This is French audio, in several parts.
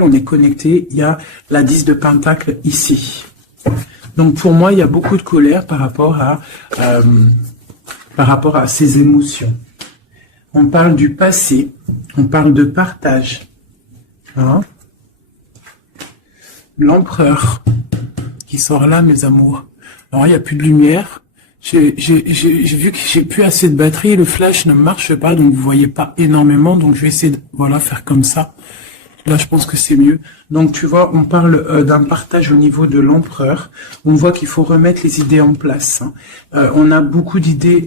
on est connecté, il y a la 10 de Pentacle ici. Donc pour moi, il y a beaucoup de colère par rapport à ces émotions. On parle du passé, on parle de partage. Hein? L'empereur qui sort là, mes amours. Alors, il n'y a plus de lumière. J'ai vu que j'ai plus assez de batterie. Le flash ne marche pas, donc vous voyez pas énormément. Donc, je vais essayer de faire comme ça. Là, je pense que c'est mieux. Donc, tu vois, on parle d'un partage au niveau de l'empereur. On voit qu'il faut remettre les idées en place. Hein. On a beaucoup d'idées.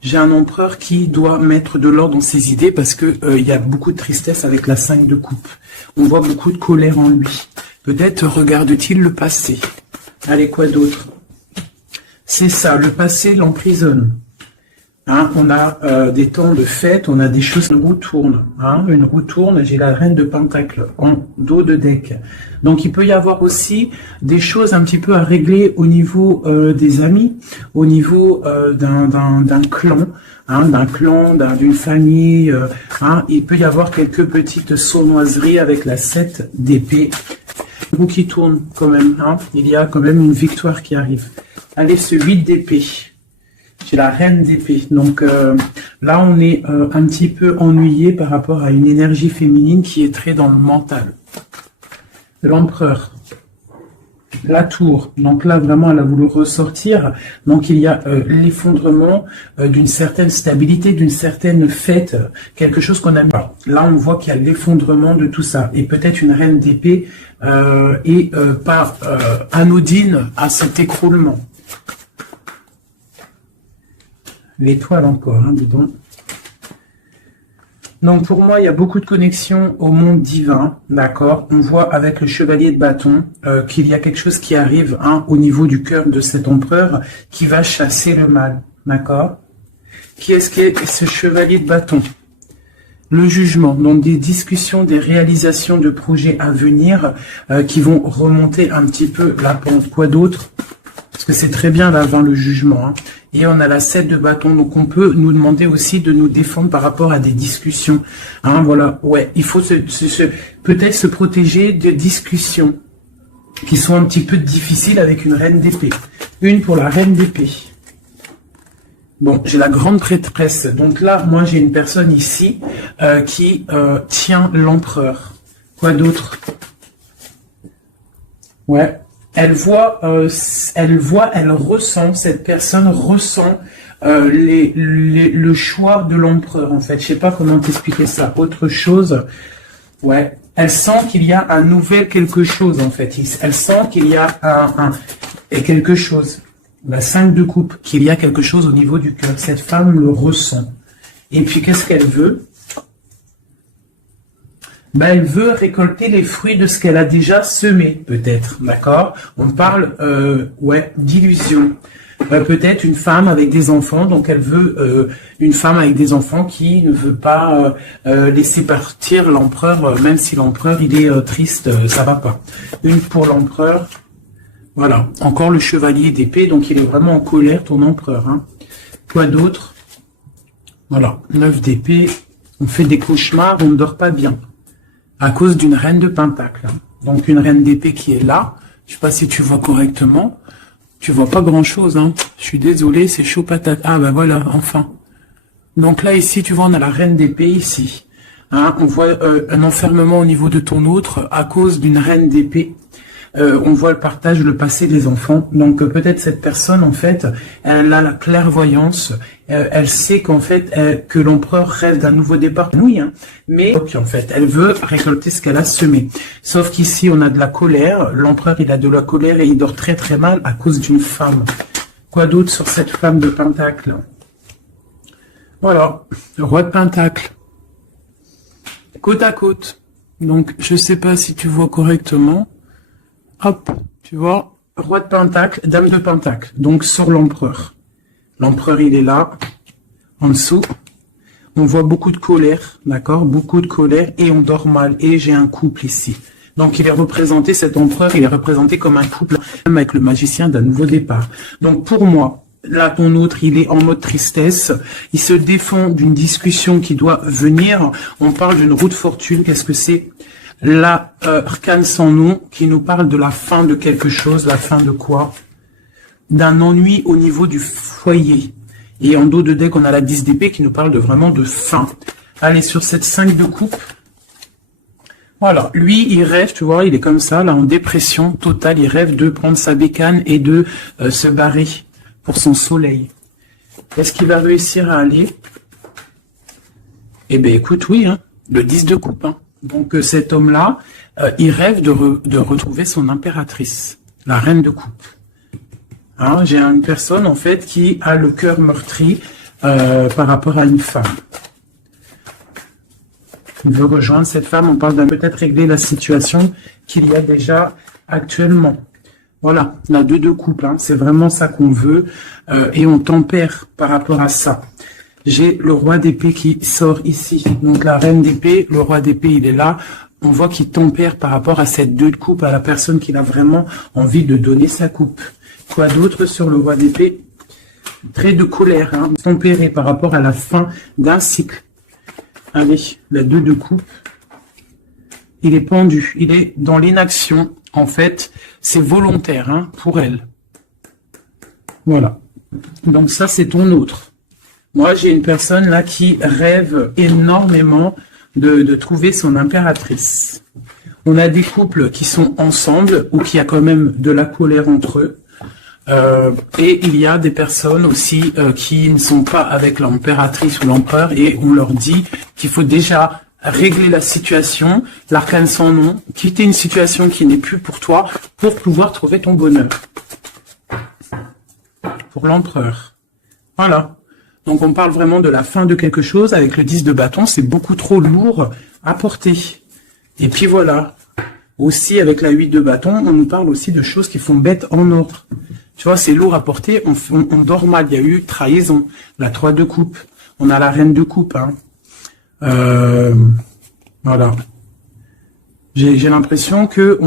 J'ai un empereur qui doit mettre de l'ordre dans ses idées parce que il y a beaucoup de tristesse avec la 5 de coupe. On voit beaucoup de colère en lui. Peut-être regarde-t-il le passé. Allez, quoi d'autre? C'est ça, le passé l'emprisonne. Hein, on a des temps de fête, on a des choses, une roue tourne. Hein, une roue tourne, j'ai la reine de Pentacle en dos de deck. Donc il peut y avoir aussi des choses un petit peu à régler au niveau des amis, au niveau d'un clan, hein, d'une famille. Hein, il peut y avoir quelques petites sournoiseries avec la 7 d'épée. Roue qui tourne quand même. Hein, il y a quand même une victoire qui arrive. Allez, ce 8 d'épée. J'ai la reine d'épée. Donc là, on est un petit peu ennuyé par rapport à une énergie féminine qui est très dans le mental. L'empereur. La tour. Donc là, vraiment, elle a voulu ressortir. Donc il y a l'effondrement d'une certaine stabilité, d'une certaine fête, quelque chose qu'on n'aime pas. Là, on voit qu'il y a l'effondrement de tout ça. Et peut-être une reine d'épée et pas anodine à cet écroulement. L'étoile encore, hein, dis donc. Donc pour moi, il y a beaucoup de connexions au monde divin, d'accord. On voit avec le chevalier de bâton qu'il y a quelque chose qui arrive hein, au niveau du cœur de cet empereur qui va chasser le mal, d'accord. Qui est-ce qui est ce chevalier de bâton? Le jugement, donc des discussions, des réalisations de projets à venir qui vont remonter un petit peu la pente. Quoi d'autre? Parce que c'est très bien là avant le jugement. Hein. Et on a la 7 de bâton. Donc on peut nous demander aussi de nous défendre par rapport à des discussions. Hein, voilà. Ouais, il faut peut-être se protéger de discussions qui sont un petit peu difficiles avec une reine d'épée. Une pour la reine d'épée. Bon, j'ai la grande prêtresse. Donc là, moi j'ai une personne ici qui tient l'empereur. Quoi d'autre? Ouais. Elle ressent, cette personne ressent le choix de l'empereur, en fait. Je sais pas comment t'expliquer ça. Autre chose, ouais. Elle sent qu'il y a un nouvel quelque chose, en fait. Elle sent qu'il y a quelque chose. La 5 de coupe, qu'il y a quelque chose au niveau du cœur. Cette femme le ressent. Et puis, qu'est-ce qu'elle veut? Ben, elle veut récolter les fruits de ce qu'elle a déjà semé, peut-être, d'accord? On parle, ouais, d'illusion. Peut-être une femme avec des enfants, donc elle veut une femme avec des enfants qui ne veut pas laisser partir l'empereur, même si l'empereur, il est triste, ça va pas. Une pour l'empereur, voilà. Encore le chevalier d'épée, donc il est vraiment en colère, ton empereur. Hein. Quoi d'autre? Voilà, 9 d'épée, on fait des cauchemars, on ne dort pas bien. À cause d'une reine de pentacle. Donc une reine d'épée qui est là. Je sais pas si tu vois correctement. Tu vois pas grand chose. Hein. Je suis désolé, c'est chaud patate. Ah ben voilà, enfin. Donc là ici, tu vois, on a la reine d'épée ici. Hein, on voit un enfermement au niveau de ton autre à cause d'une reine d'épée. On voit le partage, le passé des enfants. Donc peut-être cette personne, en fait, elle a la clairvoyance. Elle sait qu'en fait, que l'empereur rêve d'un nouveau départ. Oui, hein, mais en fait, elle veut récolter ce qu'elle a semé. Sauf qu'ici, on a de la colère. L'empereur, il a de la colère et il dort très très mal à cause d'une femme. Quoi d'autre sur cette femme de pentacle? Voilà, le roi de pentacle. Côte à côte. Donc, je sais pas si tu vois correctement. Hop, tu vois, roi de pentacle, dame de pentacle, donc sur l'empereur. L'empereur, il est là, en dessous. On voit beaucoup de colère, d'accord, beaucoup de colère, et on dort mal. Et j'ai un couple ici. Donc, il est représenté, cet empereur, il est représenté comme un couple, même avec le magicien d'un nouveau départ. Donc, pour moi, là, ton autre, il est en mode tristesse. Il se défend d'une discussion qui doit venir. On parle d'une roue de fortune. Qu'est-ce que c'est? Arcane sans nom qui nous parle de la fin de quelque chose, la fin de quoi? D'un ennui au niveau du foyer. Et en dos de deck, on a la 10 d'épée qui nous parle de vraiment de fin. Allez, sur cette 5 de coupe. Voilà, lui, il rêve, tu vois, il est comme ça, là, en dépression totale. Il rêve de prendre sa bécane et de se barrer pour son soleil. Est-ce qu'il va réussir à aller? Eh bien, écoute, oui, hein, le 10 de coupe. Hein. Donc, cet homme-là, il rêve de retrouver son impératrice, la reine de coupe. Hein, j'ai une personne, en fait, qui a le cœur meurtri par rapport à une femme. Il veut rejoindre cette femme. On parle d'un peut-être régler la situation qu'il y a déjà actuellement. Voilà, la 2 de coupe, hein, c'est vraiment ça qu'on veut. Et on tempère par rapport à ça. J'ai le roi d'épée qui sort ici. Donc la reine d'épée, le roi d'épée, il est là. On voit qu'il tempère par rapport à cette 2 de coupe, à la personne qui a vraiment envie de donner sa coupe. Quoi d'autre sur le roi d'épée? Trait de colère, hein, tempéré par rapport à la fin d'un cycle. Allez, la 2 de coupe. Il est pendu, il est dans l'inaction. En fait, c'est volontaire hein, pour elle. Voilà. Donc ça, c'est ton autre. Moi, j'ai une personne là qui rêve énormément de trouver son impératrice. On a des couples qui sont ensemble ou qui a quand même de la colère entre eux. Et il y a des personnes aussi qui ne sont pas avec l'impératrice ou l'empereur et on leur dit qu'il faut déjà régler la situation, l'arcane sans nom, quitter une situation qui n'est plus pour toi pour pouvoir trouver ton bonheur. Pour l'empereur. Voilà. Donc on parle vraiment de la fin de quelque chose. Avec le 10 de bâton, c'est beaucoup trop lourd à porter. Et puis voilà. Aussi avec la 8 de bâton, on nous parle aussi de choses qui font bête en ordre. Tu vois, c'est lourd à porter, on dort mal. Il y a eu trahison. La 3 de coupe. On a la reine de coupe. Hein. Voilà. J'ai l'impression que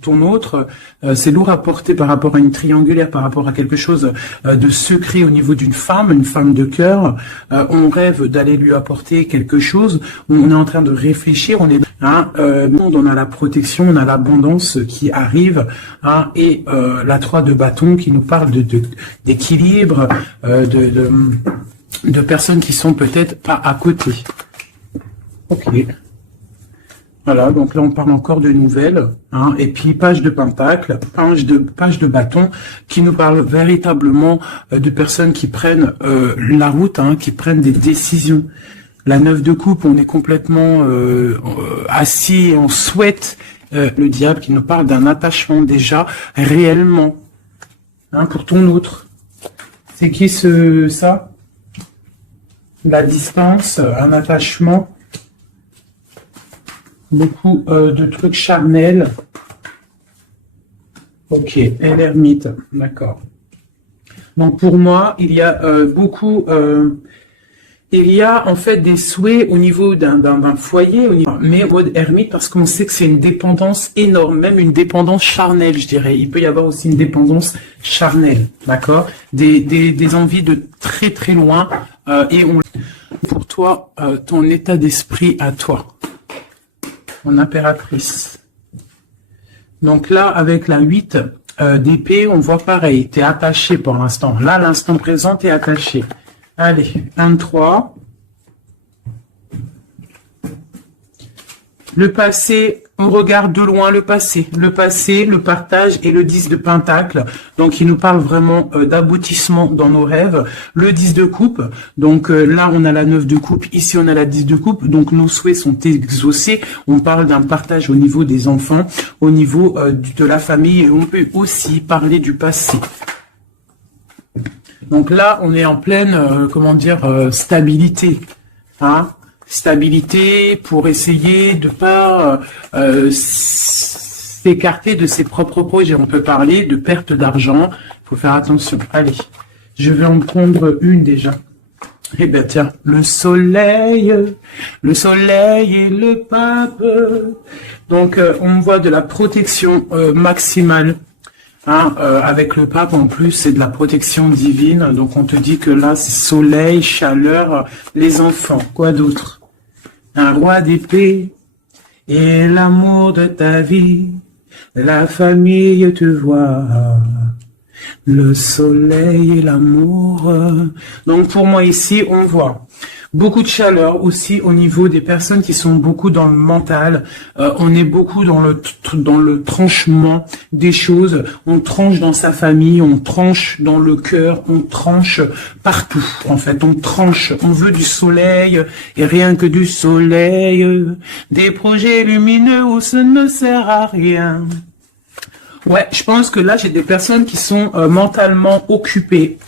ton autre, c'est lourd à porter par rapport à une triangulaire, par rapport à quelque chose de secret au niveau d'une femme, une femme de cœur. On rêve d'aller lui apporter quelque chose. On est en train de réfléchir. On est, hein, on a la protection, on a l'abondance qui arrive, hein, et la 3 de bâton qui nous parle d'équilibre, de personnes qui sont peut-être pas à côté. Ok. Voilà, donc là on parle encore de nouvelles, hein, et puis page de pentacle, page de bâton, qui nous parle véritablement de personnes qui prennent la route, hein, qui prennent des décisions. La 9 de coupe, on est complètement assis et on souhaite le diable qui nous parle d'un attachement déjà réellement, hein, pour ton autre. C'est qui ça? La distance, un attachement. Beaucoup de trucs charnels. Ok, et l'ermite, d'accord. Donc pour moi, il y a il y a en fait des souhaits au niveau d'un foyer, mais au mode ermite, parce qu'on sait que c'est une dépendance énorme, même une dépendance charnelle, je dirais. Il peut y avoir aussi une dépendance charnelle, d'accord, des envies de très très loin, et pour toi, ton état d'esprit à toi. Mon impératrice. Donc là, avec la 8 d'épée, on voit pareil. Tu es attaché pour l'instant. Là, l'instant présent, tu es attaché. Allez, 23. Le passé, on regarde de loin le passé, le partage et le 10 de pentacle. Donc, il nous parle vraiment d'aboutissement dans nos rêves. Le 10 de coupe, donc là, on a la 9 de coupe, ici, on a la 10 de coupe. Donc, nos souhaits sont exaucés. On parle d'un partage au niveau des enfants, au niveau de la famille. Et on peut aussi parler du passé. Donc là, on est en pleine, comment dire, stabilité. Hein, stabilité pour essayer de pas s'écarter de ses propres projets. On peut parler de perte d'argent. Il faut faire attention. Allez, je vais en prendre une déjà. Eh bien tiens, le soleil et le pape. Donc on voit de la protection maximale. Hein, avec le pape en plus, c'est de la protection divine. Donc on te dit que là, c'est soleil, chaleur, les enfants. Quoi d'autre? Un roi d'épée et l'amour de ta vie, la famille te voit, le soleil et l'amour. Donc pour moi ici, on voit beaucoup de chaleur aussi au niveau des personnes qui sont beaucoup dans le mental. On est beaucoup dans le tranchement des choses. On tranche dans sa famille, on tranche dans le cœur, on tranche partout. En fait, on tranche. On veut du soleil et rien que du soleil. Des projets lumineux où ce ne sert à rien. Ouais, je pense que là, j'ai des personnes qui sont mentalement occupées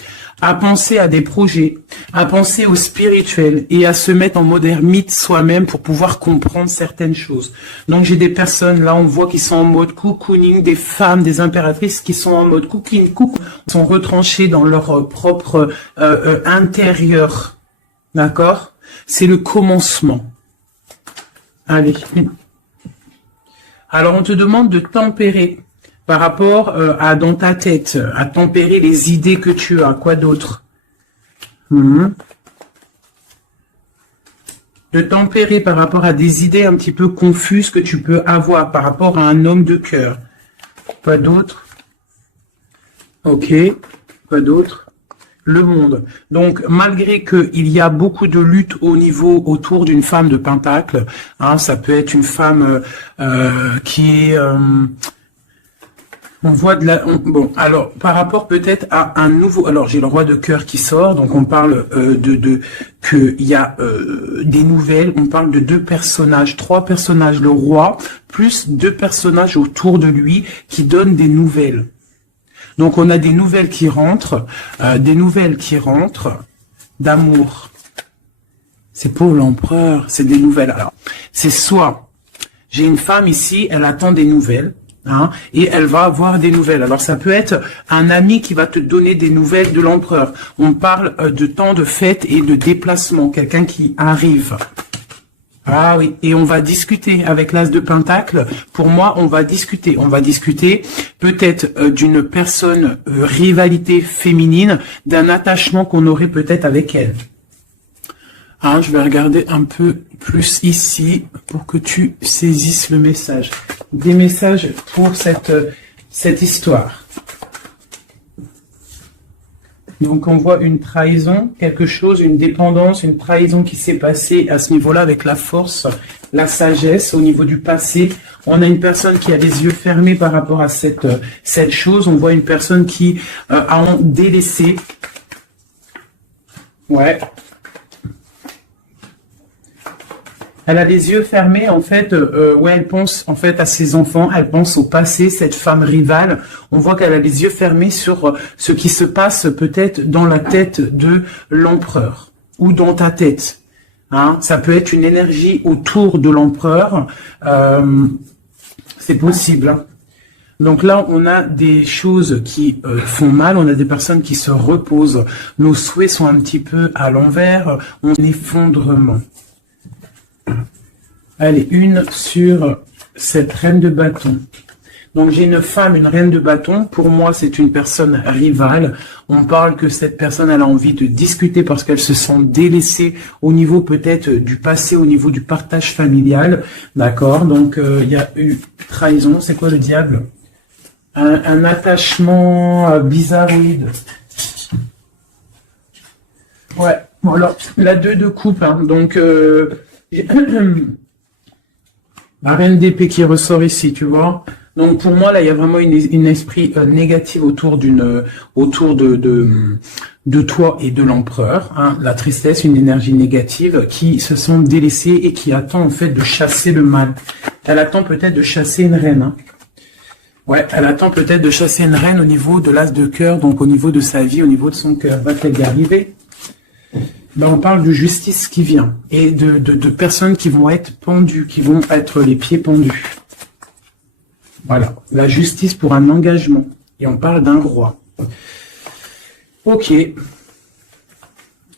à penser à des projets, à penser au spirituel et à se mettre en mode ermite soi-même pour pouvoir comprendre certaines choses. Donc, j'ai des personnes, là, on voit qui sont en mode cocooning, des femmes, des impératrices qui sont en mode cooking, sont retranchées dans leur propre intérieur. D'accord? C'est le commencement. Allez. Alors, on te demande de tempérer par rapport à dans ta tête, à tempérer les idées que tu as. Quoi d'autre? De tempérer par rapport à des idées un petit peu confuses que tu peux avoir par rapport à un homme de cœur. Quoi d'autre? Ok. Quoi d'autre? Le monde. Donc, malgré qu'il y a beaucoup de lutte au niveau autour d'une femme de pentacle, hein, ça peut être une femme qui est... on voit de la... bon, alors, par rapport peut-être à un nouveau... Alors, j'ai le roi de cœur qui sort, donc on parle qu'il y a des nouvelles, on parle de 2 personnages, 3 personnages, le roi, plus 2 personnages autour de lui qui donnent des nouvelles. Donc, on a des nouvelles qui rentrent, d'amour. C'est pour l'empereur, c'est des nouvelles. Alors, c'est soit, j'ai une femme ici, elle attend des nouvelles, hein, et elle va avoir des nouvelles. Alors, ça peut être un ami qui va te donner des nouvelles de l'empereur. On parle de temps de fête et de déplacement, quelqu'un qui arrive. Ah oui, et on va discuter avec l'as de pentacle. Pour moi, on va discuter peut-être d'une personne, rivalité féminine, d'un attachement qu'on aurait peut-être avec elle. Hein, je vais regarder un peu plus ici pour que tu saisisses le message. Des messages pour cette histoire. Donc, on voit une trahison, quelque chose, une dépendance, une trahison qui s'est passée à ce niveau-là avec la force, la sagesse au niveau du passé. On a une personne qui a les yeux fermés par rapport à cette chose. On voit une personne qui a délaissé. Ouais. Elle a les yeux fermés, en fait, ouais, elle pense en fait à ses enfants, elle pense au passé, cette femme rivale. On voit qu'elle a les yeux fermés sur ce qui se passe peut-être dans la tête de l'empereur ou dans ta tête. Hein, ça peut être une énergie autour de l'empereur, c'est possible. Hein. Donc là, on a des choses qui font mal, on a des personnes qui se reposent. Nos souhaits sont un petit peu à l'envers, on a un effondrement. Allez, une sur cette reine de bâton. Donc j'ai une femme, une reine de bâton. Pour moi, c'est une personne rivale. On parle que cette personne, elle a envie de discuter parce qu'elle se sent délaissée au niveau peut-être du passé, au niveau du partage familial. D'accord. Donc il y a eu trahison. C'est quoi le diable? Un attachement bizarroïde. Ouais. Bon, alors la 2 de coupe. Hein, donc la reine d'épée qui ressort ici, tu vois. Donc pour moi là, il y a vraiment une esprit négatif autour de toi et de l'empereur. Hein. La tristesse, une énergie négative qui se sont délaissées et qui attend en fait de chasser le mal. Elle attend peut-être de chasser une reine. Hein. Ouais, elle attend peut-être de chasser une reine au niveau de l'as de cœur, donc au niveau de sa vie, au niveau de son cœur. Va-t-elle y arriver? Ben, on parle de justice qui vient et de personnes qui vont être pendues, qui vont être les pieds pendus. Voilà, la justice pour un engagement. Et on parle d'un roi. Ok.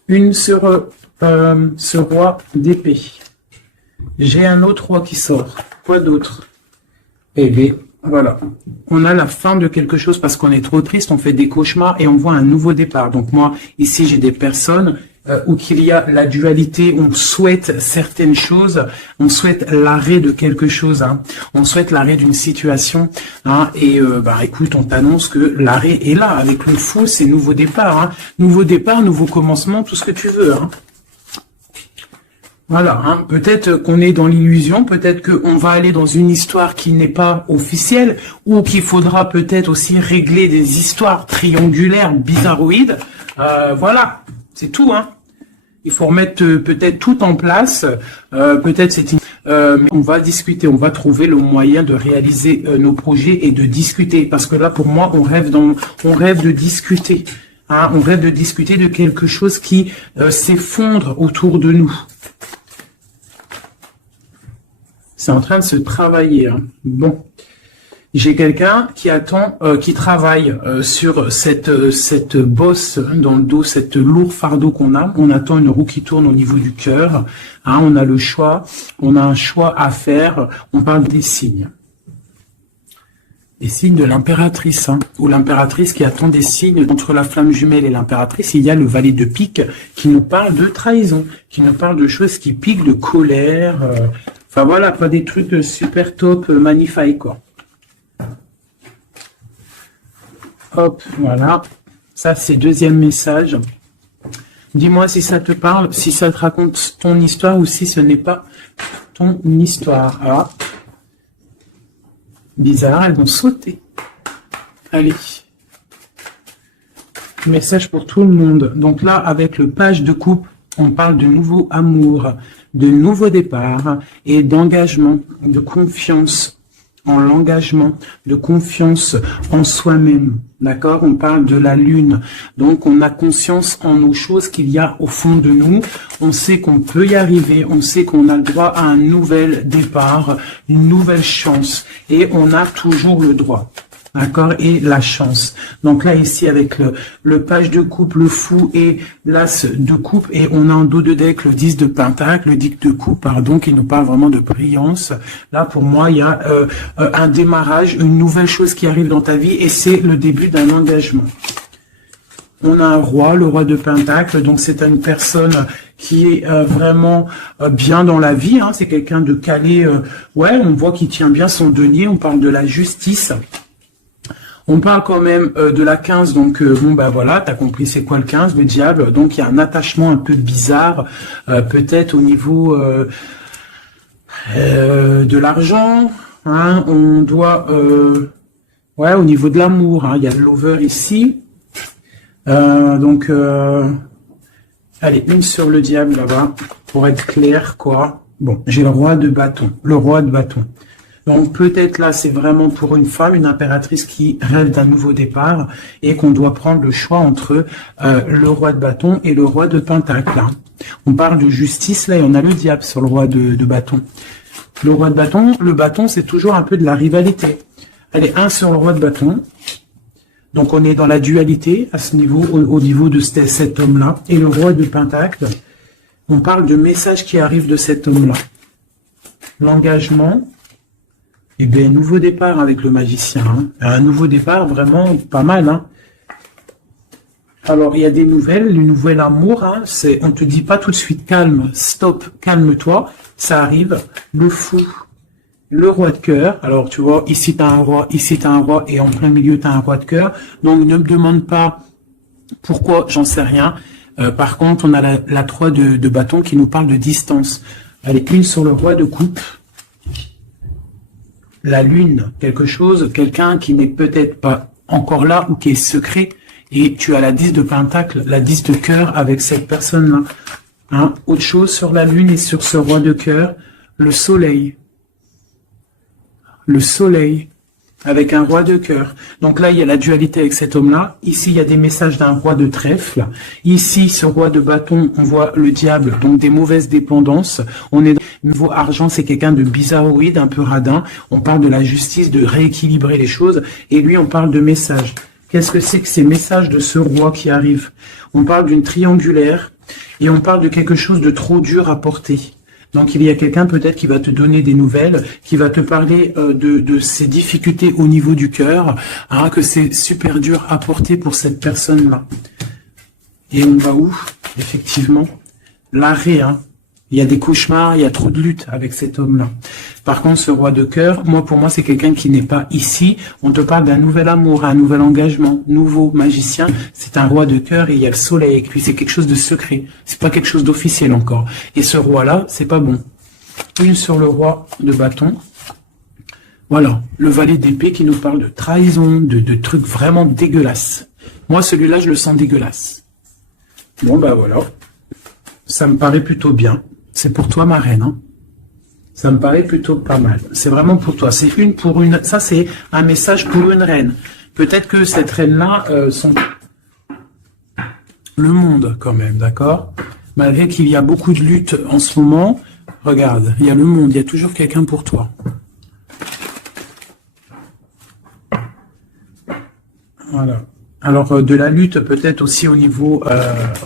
Une sur ce roi d'épée. J'ai un autre roi qui sort. Quoi d'autre? Eh bien, voilà. On a la fin de quelque chose parce qu'on est trop triste, on fait des cauchemars et on voit un nouveau départ. Donc moi, ici, j'ai des personnes ou qu'il y a la dualité, on souhaite certaines choses, on souhaite l'arrêt de quelque chose, hein, on souhaite l'arrêt d'une situation, hein, et écoute, on t'annonce que l'arrêt est là, avec le fou, c'est nouveau départ, hein, nouveau départ, nouveau commencement, tout ce que tu veux, hein. Voilà, hein, peut-être qu'on est dans l'illusion, peut-être qu'on va aller dans une histoire qui n'est pas officielle, ou qu'il faudra peut-être aussi régler des histoires triangulaires, bizarroïdes. Voilà, c'est tout, hein. Il faut remettre peut-être tout en place. Peut-être c'est on va discuter, on va trouver le moyen de réaliser nos projets et de discuter. Parce que là, pour moi, on rêve de discuter. Hein, on rêve de discuter de quelque chose qui s'effondre autour de nous. C'est en train de se travailler. Hein. Bon, j'ai quelqu'un qui attend, qui travaille sur cette bosse dans le dos, cette lourd fardeau qu'on a. On attend une roue qui tourne au niveau du cœur. Hein, on a le choix, on a un choix à faire. On parle des signes. Des signes de l'impératrice, hein, ou l'impératrice qui attend des signes. Entre la flamme jumelle et l'impératrice, il y a le valet de pique qui nous parle de trahison, qui nous parle de choses qui piquent, de colère. Enfin voilà, pas des trucs super top, magnifiques, quoi. Hop, voilà. Ça, c'est deuxième message. Dis-moi si ça te parle, si ça te raconte ton histoire ou si ce n'est pas ton histoire. Ah. Bizarre, elles vont sauter. Allez. Message pour tout le monde. Donc là, avec le page de coupe, on parle de nouveau amour, de nouveau départ et d'engagement, de confiance en l'engagement, de confiance en soi-même. D'accord? On parle de la lune. Donc, on a conscience en nos choses qu'il y a au fond de nous. On sait qu'on peut y arriver. On sait qu'on a le droit à un nouvel départ, une nouvelle chance. Et on a toujours le droit. D'accord? Et la chance. Donc là, ici, avec le page de coupe, le fou et l'as de coupe, et on a en dos de deck le 10 de pentacle, le 10 de coupe, pardon, qui nous parle vraiment de brillance. Là, pour moi, il y a un démarrage, une nouvelle chose qui arrive dans ta vie, et c'est le début d'un engagement. On a un roi, le roi de pentacle, donc c'est une personne qui est vraiment bien dans la vie, hein, c'est quelqu'un de calé, ouais, on voit qu'il tient bien son denier, on parle de la justice. On parle quand même de la 15, donc bon ben voilà, t'as compris c'est quoi le 15, le diable, donc il y a un attachement un peu bizarre, peut-être au niveau de l'argent, hein, on doit, ouais, au niveau de l'amour, hein, il y a le lover ici, donc, allez, une sur le diable là-bas, pour être clair, quoi. Bon, j'ai le roi de bâton, le roi de bâton. Donc peut-être là, c'est vraiment pour une femme, une impératrice qui rêve d'un nouveau départ et qu'on doit prendre le choix entre le roi de bâton et le roi de pentacle. Hein. On parle de justice, là, et on a le diable sur le roi de bâton. Le roi de bâton, le bâton, c'est toujours un peu de la rivalité. Allez, un sur le roi de bâton. Donc on est dans la dualité à ce niveau, au niveau de cet homme-là. Et le roi de pentacle, on parle de messages qui arrivent de cet homme-là. L'engagement. Eh bien, nouveau départ avec le magicien. Hein. Un nouveau départ vraiment pas mal. Hein. Alors, il y a des nouvelles, le nouvel amour. Hein, on ne te dit pas tout de suite calme, stop, calme-toi. Ça arrive. Le fou, le roi de cœur. Alors, tu vois, ici, tu as un roi, ici, tu as un roi, et en plein milieu, tu as un roi de cœur. Donc, ne me demande pas pourquoi, j'en sais rien. Par contre, on a la 3 de bâton qui nous parle de distance. Allez, une sur le roi de coupe. La lune, quelque chose, quelqu'un qui n'est peut-être pas encore là ou qui est secret, et tu as la 10 de pentacle, la 10 de cœur avec cette personne-là. Hein, autre chose sur la lune et sur ce roi de cœur, le soleil. Le soleil, avec un roi de cœur. Donc là, il y a la dualité avec cet homme-là. Ici, il y a des messages d'un roi de trèfle. Ici, ce roi de bâton, on voit le diable, donc des mauvaises dépendances. On est dans le niveau argent, c'est quelqu'un de bizarroïde, un peu radin. On parle de la justice, de rééquilibrer les choses. Et lui, on parle de messages. Qu'est-ce que c'est que ces messages de ce roi qui arrive? On parle d'une triangulaire et on parle de quelque chose de trop dur à porter. Donc il y a quelqu'un peut-être qui va te donner des nouvelles, qui va te parler de ses difficultés au niveau du cœur, hein, que c'est super dur à porter pour cette personne-là. Et on va où? effectivement. L'arrêt, hein. Il y a des cauchemars, il y a trop de lutte avec cet homme-là. Par contre, ce roi de cœur, pour moi, c'est quelqu'un qui n'est pas ici. On te parle d'un nouvel amour, un nouvel engagement, nouveau magicien. C'est un roi de cœur et il y a le soleil avec lui. C'est quelque chose de secret. C'est pas quelque chose d'officiel encore. Et ce roi-là, c'est pas bon. Une sur le roi de bâton. Voilà. Le valet d'épée qui nous parle de trahison, de trucs vraiment dégueulasses. Moi, celui-là, je le sens dégueulasse. Bon, bah voilà. Ça me paraît plutôt bien. C'est pour toi, ma reine. Hein. Ça me paraît plutôt pas mal. C'est vraiment pour toi. C'est une pour une. Ça, c'est un message pour une reine. Peut-être que cette reine-là sont le monde quand même, d'accord? Malgré qu'il y a beaucoup de luttes en ce moment, regarde, il y a le monde. Il y a toujours quelqu'un pour toi. Voilà. Alors, de la lutte, peut-être aussi au niveau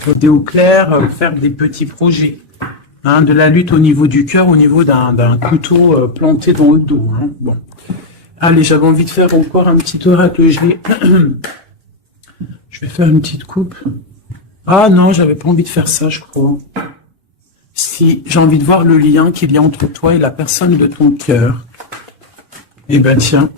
rodéo clair, faire des petits projets. Hein, de la lutte au niveau du cœur, au niveau d'un couteau planté dans le dos. Hein. Bon. Allez, j'avais envie de faire encore un petit oracle. Je vais faire une petite coupe. Ah non, j'avais pas envie de faire ça, je crois. Si j'ai envie de voir le lien qu'il y a entre toi et la personne de ton cœur. Eh ben tiens,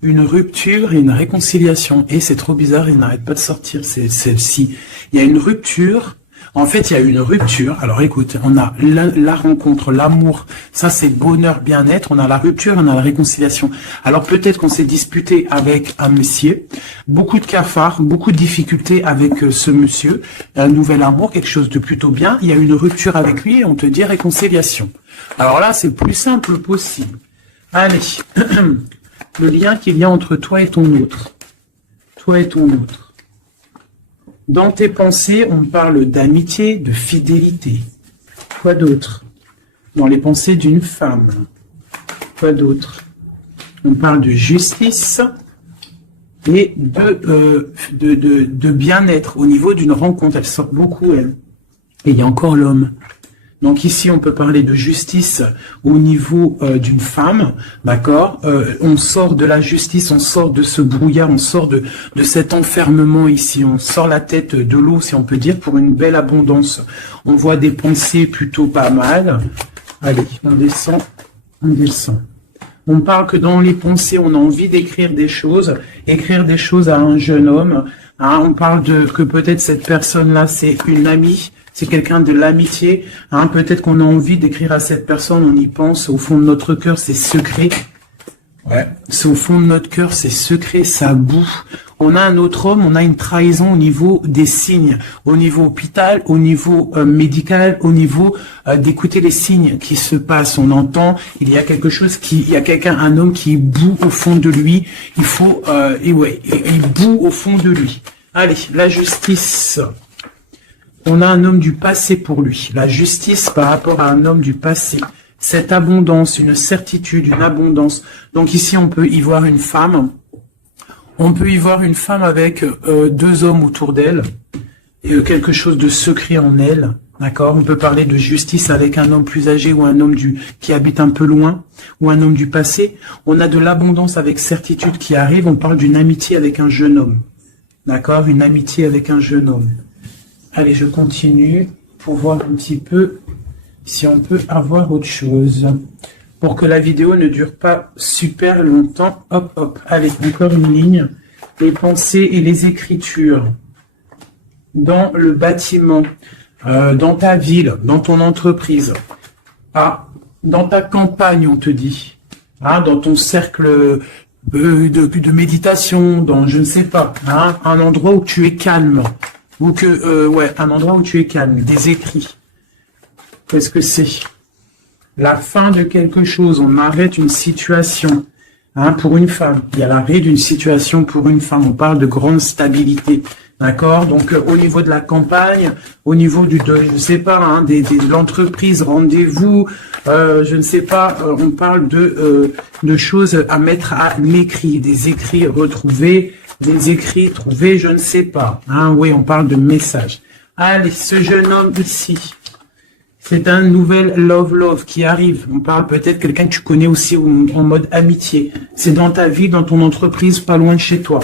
une rupture et une réconciliation. Et c'est trop bizarre, il n'arrête pas de sortir, c'est celle-ci. Il y a une rupture. En fait, il y a une rupture. Alors écoute, on a la rencontre, l'amour, ça c'est bonheur, bien-être. On a la rupture, on a la réconciliation. Alors peut-être qu'on s'est disputé avec un monsieur, beaucoup de cafards, beaucoup de difficultés avec ce monsieur, un nouvel amour, quelque chose de plutôt bien. Il y a une rupture avec lui et on te dit réconciliation. Alors là, c'est le plus simple possible. Allez, le lien qu'il y a entre toi et ton autre. Toi et ton autre. Dans tes pensées, on parle d'amitié, de fidélité. Quoi d'autre? Dans les pensées d'une femme. Quoi d'autre? On parle de justice et de bien-être au niveau d'une rencontre. Elle sort beaucoup, elle. Et il y a encore l'homme. Donc ici, on peut parler de justice au niveau d'une femme, d'accord? On sort de la justice, on sort de ce brouillard, on sort de cet enfermement ici, on sort la tête de l'eau, si on peut dire, pour une belle abondance. On voit des pensées plutôt pas mal. Allez, on descend, on descend. On parle que dans les pensées, on a envie d'écrire des choses à un jeune homme. Hein, on parle que peut-être cette personne-là, c'est une amie. C'est quelqu'un de l'amitié, hein, peut-être qu'on a envie d'écrire à cette personne, on y pense, au fond de notre cœur, c'est secret. Ouais. C'est au fond de notre cœur, c'est secret, ça boue. On a un autre homme, on a une trahison au niveau des signes, au niveau hôpital, au niveau médical, au niveau d'écouter les signes qui se passent. On entend, il y a quelque chose il y a quelqu'un, un homme qui boue au fond de lui. Il faut, il boue au fond de lui. Allez, la justice. On a un homme du passé pour lui. La justice par rapport à un homme du passé. Cette abondance, une certitude, une abondance. Donc ici, on peut y voir une femme. On peut y voir une femme avec deux hommes autour d'elle. Et quelque chose de secret en elle. D'accord? On peut parler de justice avec un homme plus âgé ou un homme qui habite un peu loin. Ou un homme du passé. On a de l'abondance avec certitude qui arrive. On parle d'une amitié avec un jeune homme. D'accord? Une amitié avec un jeune homme. Allez, je continue pour voir un petit peu si on peut avoir autre chose. Pour que la vidéo ne dure pas super longtemps. Hop, hop. Allez, encore une ligne. Les pensées et les écritures. Dans le bâtiment, dans ta ville, dans ton entreprise. Ah, dans ta campagne, on te dit. Ah, dans ton cercle de méditation, dans je ne sais pas. Hein, un endroit où tu es calme. Ou un endroit où tu es calme, des écrits. Qu'est-ce que c'est? La fin de quelque chose, on arrête une situation. Hein, pour une femme, il y a l'arrêt d'une situation pour une femme. On parle de grande stabilité. D'accord? Donc, au niveau de la campagne, au niveau je ne sais pas, hein, de l'entreprise, rendez-vous, je ne sais pas, on parle de choses à mettre à l'écrit, des écrits retrouvés, des écrits trouvés, je ne sais pas. Hein, oui, on parle de messages. Allez, ce jeune homme ici, c'est un nouvel love qui arrive. On parle peut-être quelqu'un que tu connais aussi en mode amitié. C'est dans ta vie, dans ton entreprise, pas loin de chez toi.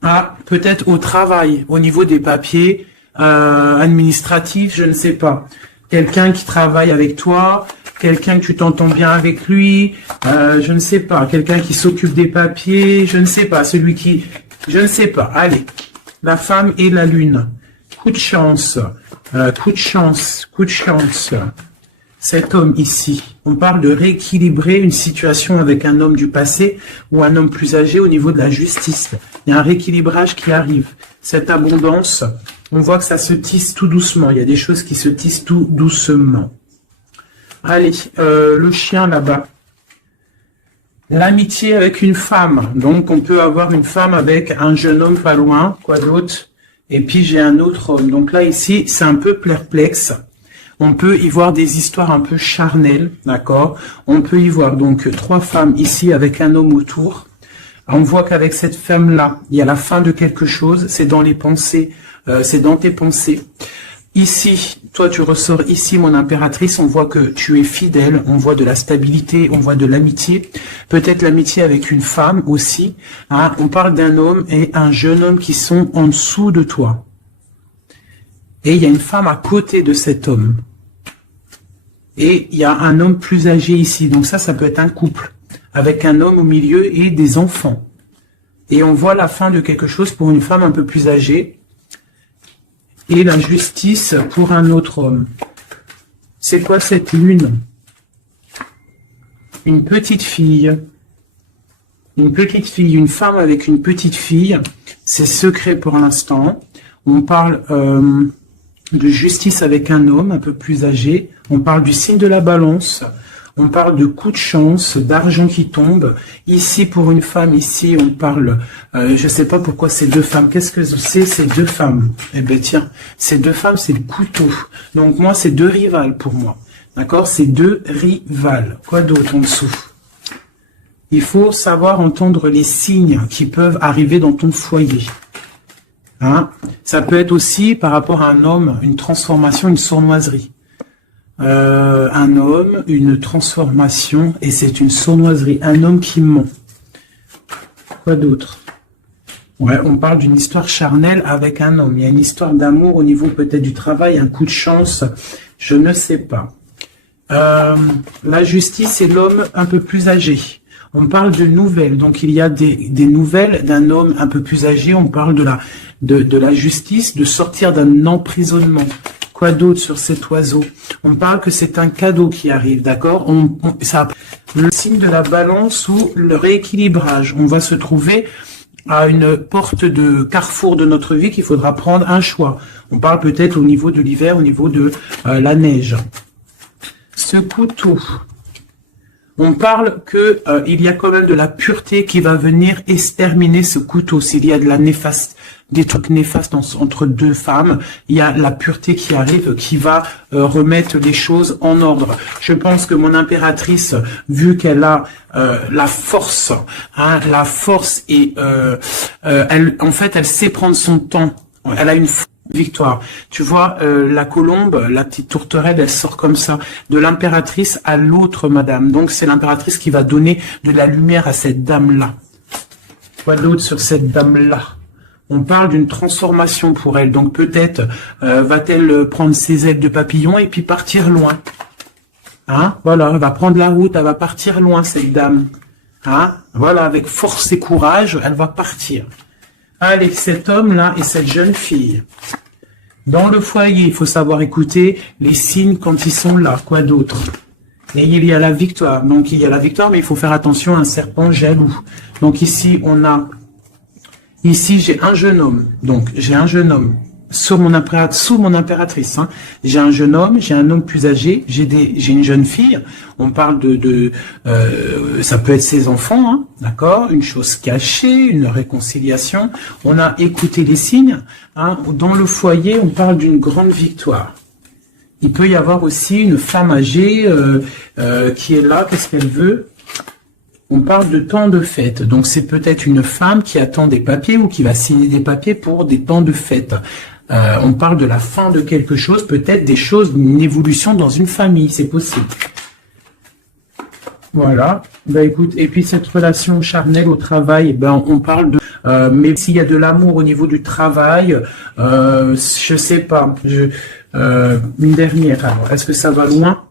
Ah, peut-être au travail, au niveau des papiers, administratif, je ne sais pas. Quelqu'un qui travaille avec toi, quelqu'un que tu t'entends bien avec lui, je ne sais pas. Quelqu'un qui s'occupe des papiers, je ne sais pas. Celui qui... Je ne sais pas. Allez, la femme et la lune. Coup de chance, coup de chance, coup de chance. Cet homme ici, on parle de rééquilibrer une situation avec un homme du passé ou un homme plus âgé au niveau de la justice. Il y a un rééquilibrage qui arrive. Cette abondance, on voit que ça se tisse tout doucement. Il y a des choses qui se tissent tout doucement. Allez, le chien là-bas. L'amitié avec une femme. Donc, on peut avoir une femme avec un jeune homme pas loin. Quoi d'autre? Et puis, j'ai un autre homme. Donc là, ici, c'est un peu perplexe. On peut y voir des histoires un peu charnelles, d'accord? On peut y voir donc 3 femmes ici avec un homme autour. On voit qu'avec cette femme-là, il y a la fin de quelque chose. C'est dans les pensées, c'est dans tes pensées. Ici, toi tu ressors ici, mon impératrice, on voit que tu es fidèle, on voit de la stabilité, on voit de l'amitié, peut-être l'amitié avec une femme aussi. Hein. On parle d'un homme et un jeune homme qui sont en dessous de toi. Et il y a une femme à côté de cet homme. Et il y a un homme plus âgé ici, donc ça peut être un couple, avec un homme au milieu et des enfants. Et on voit la fin de quelque chose pour une femme un peu plus âgée. Et la justice pour un autre homme. C'est quoi cette lune? Une petite fille. Une petite fille, une femme avec une petite fille. C'est secret pour l'instant. On parle de justice avec un homme un peu plus âgé. On parle du signe de la balance. On parle de coup de chance, d'argent qui tombe. Ici, pour une femme, ici, on parle... je ne sais pas pourquoi ces 2 femmes. Qu'est-ce que c'est ces 2 femmes? Eh bien, tiens, ces 2 femmes, c'est le couteau. Donc, moi, c'est 2 rivales pour moi. D'accord? C'est 2 rivales. Quoi d'autre en dessous? Il faut savoir entendre les signes qui peuvent arriver dans ton foyer. Hein? Ça peut être aussi, par rapport à un homme, une transformation, une sournoiserie. Un homme, une transformation, et c'est une sournoiserie. Un homme qui ment. Quoi d'autre? Ouais, on parle d'une histoire charnelle avec un homme. Il y a une histoire d'amour au niveau peut-être du travail, un coup de chance, je ne sais pas. La justice et l'homme un peu plus âgé. On parle de nouvelles, donc il y a des nouvelles d'un homme un peu plus âgé. On parle de la justice, de sortir d'un emprisonnement. Quoi d'autre sur cet oiseau? On parle que c'est un cadeau qui arrive, d'accord? Ça, le signe de la balance ou le rééquilibrage. On va se trouver à une porte de carrefour de notre vie qu'il faudra prendre un choix. On parle peut-être au niveau de l'hiver, au niveau de la neige. Ce couteau, on parle que il y a quand même de la pureté qui va venir exterminer ce couteau. S'il y a de la néfaste, des trucs néfastes entre 2 femmes, il y a la pureté qui arrive, qui va remettre les choses en ordre. Je pense que mon impératrice, vu qu'elle a la force, hein, la force et en fait, elle sait prendre son temps. Elle a une victoire. Tu vois, la colombe, la petite tourterelle, elle sort comme ça, de l'impératrice à l'autre madame. Donc, c'est l'impératrice qui va donner de la lumière à cette dame-là. Quoi d'autre sur cette dame-là? On parle d'une transformation pour elle. Donc, peut-être va-t-elle prendre ses ailes de papillon et puis partir loin. Hein? Voilà, elle va prendre la route, elle va partir loin, cette dame. Hein? Voilà, avec force et courage, elle va partir. Allez, cet homme-là et cette jeune fille. Dans le foyer, il faut savoir écouter les signes quand ils sont là. Quoi d'autre? Et il y a la victoire. Donc, il y a la victoire, mais il faut faire attention à un serpent jaloux. Donc, ici, on a... Ici, j'ai un jeune homme. Donc, j'ai un jeune homme sous mon impératrice. Hein. J'ai un jeune homme, j'ai un homme plus âgé, j'ai une jeune fille. On parle ça peut être ses enfants, hein, d'accord, une chose cachée, une réconciliation. On a écouté les signes. Hein. Dans le foyer, on parle d'une grande victoire. Il peut y avoir aussi une femme âgée qui est là. Qu'est-ce qu'elle veut? On parle de temps de fête. Donc, c'est peut-être une femme qui attend des papiers ou qui va signer des papiers pour des temps de fête. On parle de la fin de quelque chose, peut-être des choses, une évolution dans une famille, c'est possible. Voilà. Ben écoute, et puis cette relation charnelle au travail, ben on parle de, mais s'il y a de l'amour au niveau du travail, je sais pas. Une dernière. Alors, est-ce que ça va loin?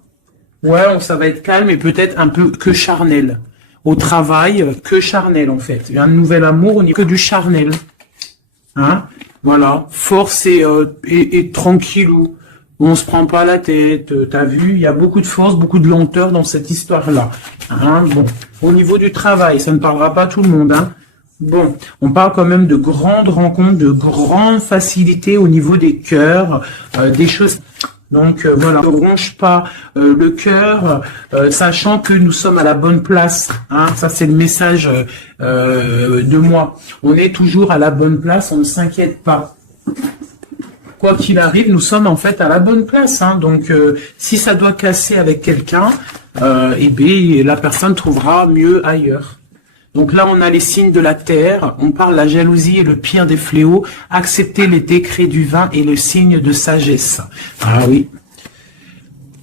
Ouais, ça va être calme et peut-être un peu que charnel. Au travail, que charnel en fait. Il y a un nouvel amour, on n'y a que du charnel. Hein? Voilà. Force et tranquillou. On se prend pas la tête. T'as vu, il y a beaucoup de force, beaucoup de lenteur dans cette histoire-là. Hein? Bon. Au niveau du travail, ça ne parlera pas à tout le monde. Hein? Bon, on parle quand même de grandes rencontres, de grandes facilités au niveau des cœurs, des choses. Donc voilà, ne ronge pas le cœur, sachant que nous sommes à la bonne place. Hein, ça c'est le message de moi. On est toujours à la bonne place, on ne s'inquiète pas. Quoi qu'il arrive, nous sommes en fait à la bonne place. Hein, donc si ça doit casser avec quelqu'un, eh bien la personne trouvera mieux ailleurs. Donc là, on a les signes de la terre, on parle de la jalousie et le pire des fléaux, accepter les décrets du vin et le signe de sagesse. Ah oui.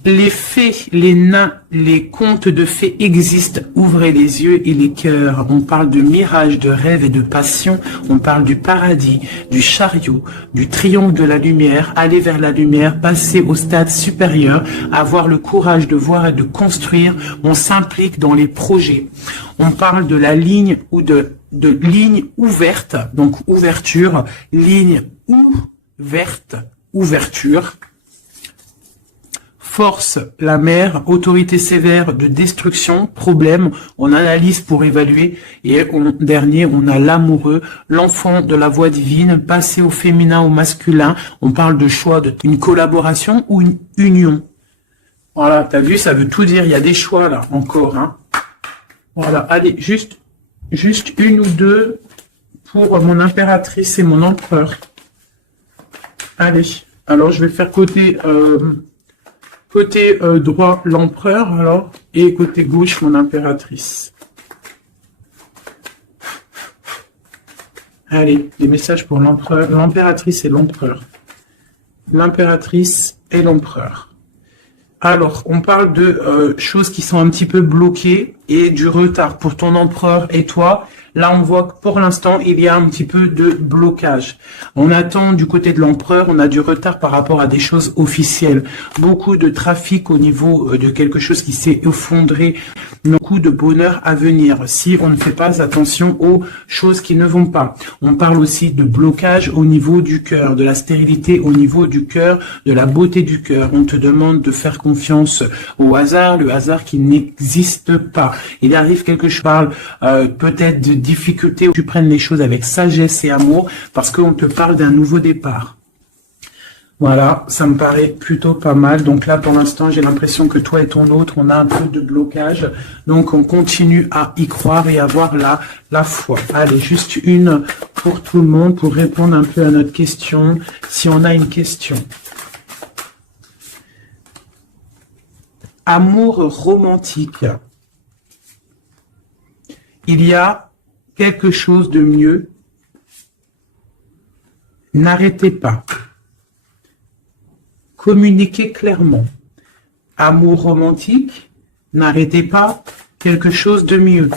Les fées, les nains, les contes de fées existent. Ouvrez les yeux et les cœurs. On parle de mirage, de rêve et de passion. On parle du paradis, du chariot, du triomphe de la lumière. Aller vers la lumière, passer au stade supérieur, avoir le courage de voir et de construire. On s'implique dans les projets. On parle de la ligne ou de ligne ouverte, donc ouverture, ligne ouverte, ouverture. Force, la mer, autorité sévère de destruction, problème, on analyse pour évaluer. Et dernier, on a l'amoureux, l'enfant de la voix divine, passer au féminin, au masculin. On parle de choix, une collaboration ou une union. Voilà, t'as vu, ça veut tout dire. Il y a des choix là, encore. Hein. Voilà, allez, juste une ou deux pour mon impératrice et mon empereur. Allez, alors je vais faire côté droit l'empereur alors et côté gauche mon impératrice. Allez, des messages pour l'empereur, l'impératrice et l'empereur. L'impératrice et l'empereur. Alors, on parle de choses qui sont un petit peu bloquées et du retard pour ton empereur et toi. Là, on voit que pour l'instant, il y a un petit peu de blocage. On attend du côté de l'empereur, on a du retard par rapport à des choses officielles. Beaucoup de trafic au niveau de quelque chose qui s'est effondré. Beaucoup de bonheur à venir si on ne fait pas attention aux choses qui ne vont pas. On parle aussi de blocage au niveau du cœur, de la stérilité au niveau du cœur, de la beauté du cœur. On te demande de faire confiance au hasard, le hasard qui n'existe pas. Il arrive quelque chose, parle peut-être de difficulté où tu prennes les choses avec sagesse et amour parce qu'on te parle d'un nouveau départ. Voilà, ça me paraît plutôt pas mal. Donc là, pour l'instant, j'ai l'impression que toi et ton autre, on a un peu de blocage. Donc, on continue à y croire et avoir la foi. Allez, juste une pour tout le monde pour répondre un peu à notre question, si on a une question. Amour romantique. Il y a quelque chose de mieux. N'arrêtez pas. Communiquez clairement. Amour romantique, n'arrêtez pas quelque chose de mieux.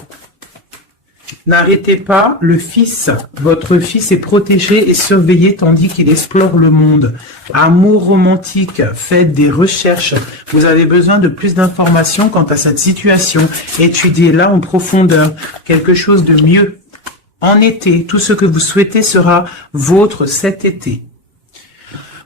N'arrêtez pas le fils. Votre fils est protégé et surveillé tandis qu'il explore le monde. Amour romantique, faites des recherches. Vous avez besoin de plus d'informations quant à cette situation. Étudiez-la en profondeur. Quelque chose de mieux. En été, tout ce que vous souhaitez sera vôtre cet été.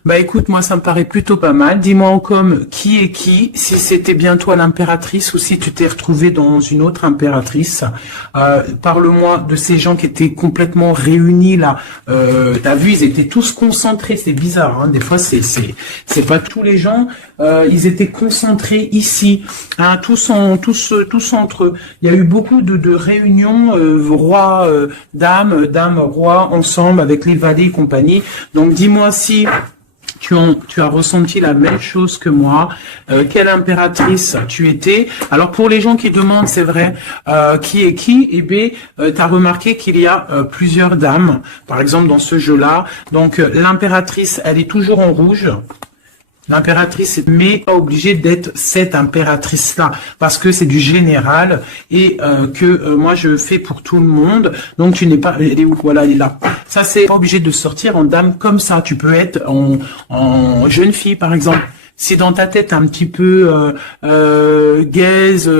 Bah écoute, moi ça me paraît plutôt pas mal. Dis-moi en com qui est qui, si c'était bien toi l'impératrice ou si tu t'es retrouvé dans une autre impératrice. Parle-moi de ces gens qui étaient complètement réunis là. T'as vu, ils étaient tous concentrés. C'est bizarre, hein. Des fois c'est pas tous les gens. Ils étaient concentrés ici, hein, tous entre eux. Il y a eu beaucoup de réunions, roi, dame, roi, ensemble avec les valets et compagnie. Donc dis-moi si tu as ressenti la même chose que moi. Quelle impératrice tu étais? Alors pour les gens qui demandent, c'est vrai, qui est qui? Eh bien, tu as remarqué qu'il y a plusieurs dames, par exemple dans ce jeu-là. Donc l'impératrice, elle est toujours en rouge. L'impératrice, mais pas obligé d'être cette impératrice-là, parce que c'est du général et que moi je fais pour tout le monde. Donc tu n'es pas, elle est où? Voilà, elle est là. Ça, c'est pas obligé de sortir en dame comme ça. Tu peux être en jeune fille, par exemple. Si dans ta tête un petit peu gaze,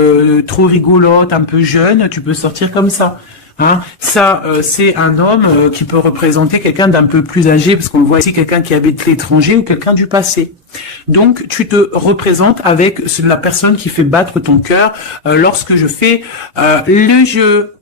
trop rigolote, un peu jeune, tu peux sortir comme ça. Hein, ça, c'est un homme qui peut représenter quelqu'un d'un peu plus âgé, parce qu'on voit ici quelqu'un qui habite l'étranger ou quelqu'un du passé. Donc, tu te représentes avec la personne qui fait battre ton cœur lorsque je fais le jeu.